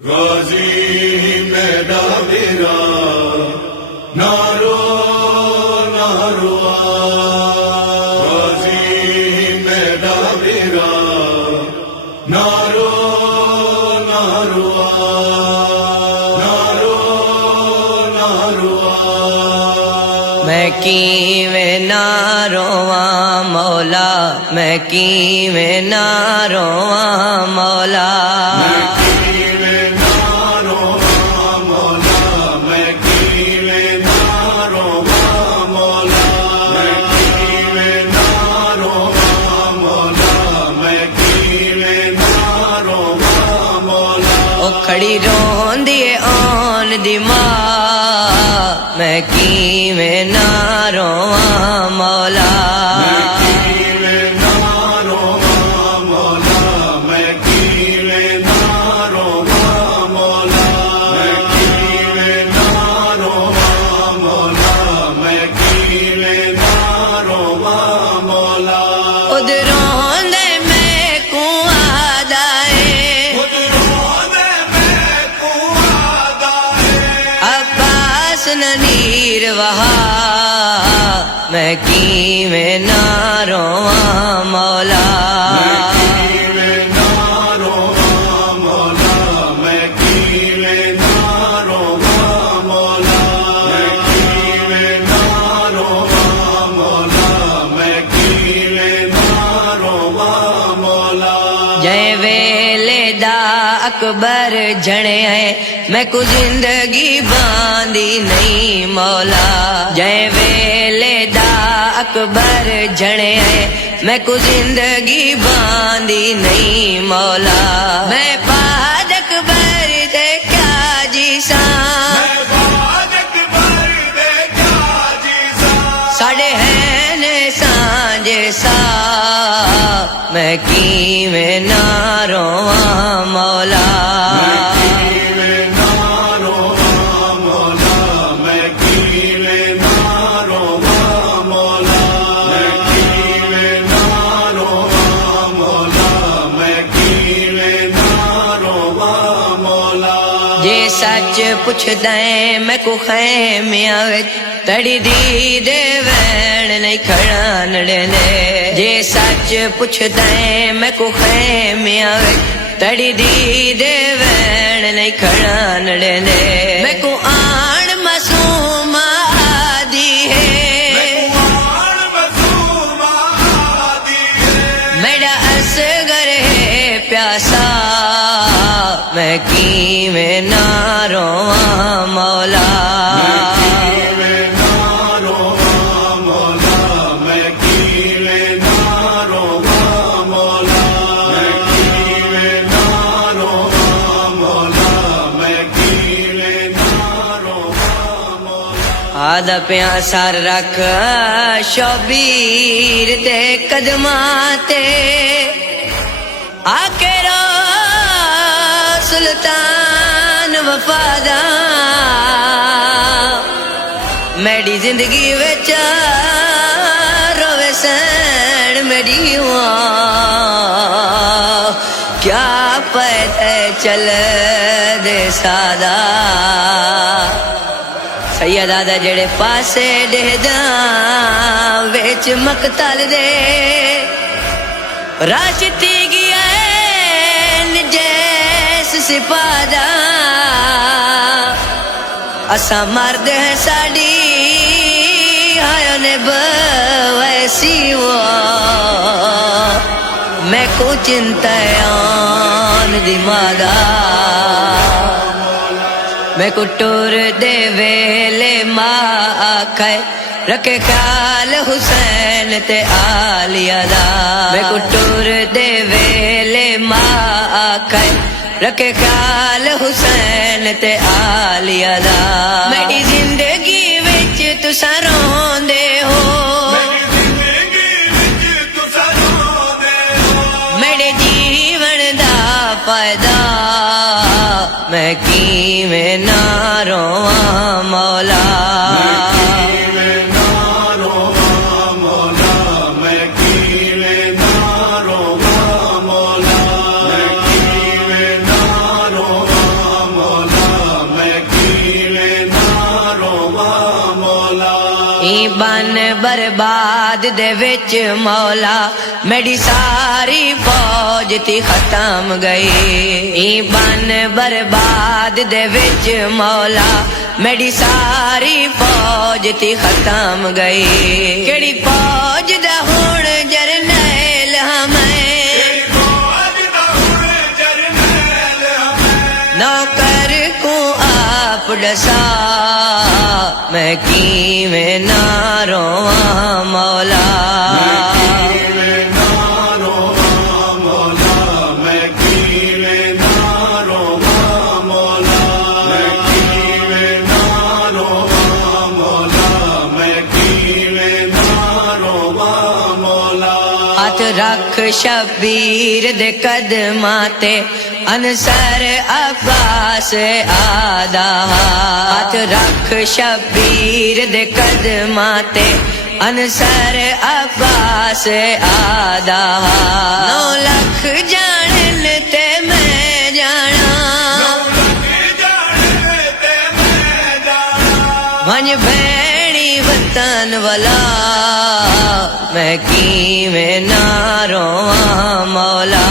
غازی میرا میرا نارو نارو غازی میرا میرا نارو نارو نارو نارو میں کیویں نہ رواں مولا، میں کیویں نہ رواں مولا، کھڑی روندی آن دی ماں، میں کیویں نہ رواں مولا، نیر وہا میں کیویں نہ رواں مولا، جے ویلے دا اکبر جھڑے ہے میں کو زندگی باندھی نہیں مولا، جے ویلے دا اکبر جھڑے ہے میں کو زندگی باندھی نہیں مولا، میں بعد اکبر دے کیا جی ساں، ساڑے ہیں نے سانجے سا میں کیویں نہ رواں مولا، جے سچ پچھدائیں میں کو خیمیاں وچ تڑی دی دے وین نہیں کھڑان ڈیندے، جے سچ پچھدائیں میں کو خیمیاں وچ تڑی دی دے وین نہیں کھڑان ڈیندے، میں کو آن معصوم آدی ہے، میرا اصغر ہے پیاسا میں کیویں نہ رواں مولا، آدھا پیاں سر رکھ شبیر تے قدماں تے آکے رو سلطان وفادار میری زندگی وچ روے سین میری ماں کیا پتہ چل دے سادا سید آدھا جڑے پاسے دے جاں ویچ مقتل دے راشتی گیا جیس سپادا اسا مرد ہیں ساڑی ہائیوں نے ویسی میں کو چنتیان دی مادا میں کو ٹور دے ویلے ماں آکھائے رکھے خیال حسین تے آلیہ دا، میں کو ٹور دے ویلے ماں آکھائے رکھے خیال حسین تے آلیہ دا، میری زندگی وچ تساں روندے ہو، میرے جیون دا فائدہ میں کیویں نہ رواں مولا، بن برباد دے وچ مولا میری ساری فوج تھی ختم گئی بن برباد دے وچ مولا میری ساری فوج تھی ختم گئی کیڑی فوج دا ہن جرنیل ہمیں نوکر کو آپ ڈسا میں کیویں نہ رواں مولا ہاتھ رکھ شبیر دے قدماں تے انصر عباس آدا ہاتھ رکھ شبیر دے قدماں تے انصر عباس آدا 9 لکھ جانن تے میں جانا ونج بھیڑی وطن والا میں کیویں نہ رواں مولا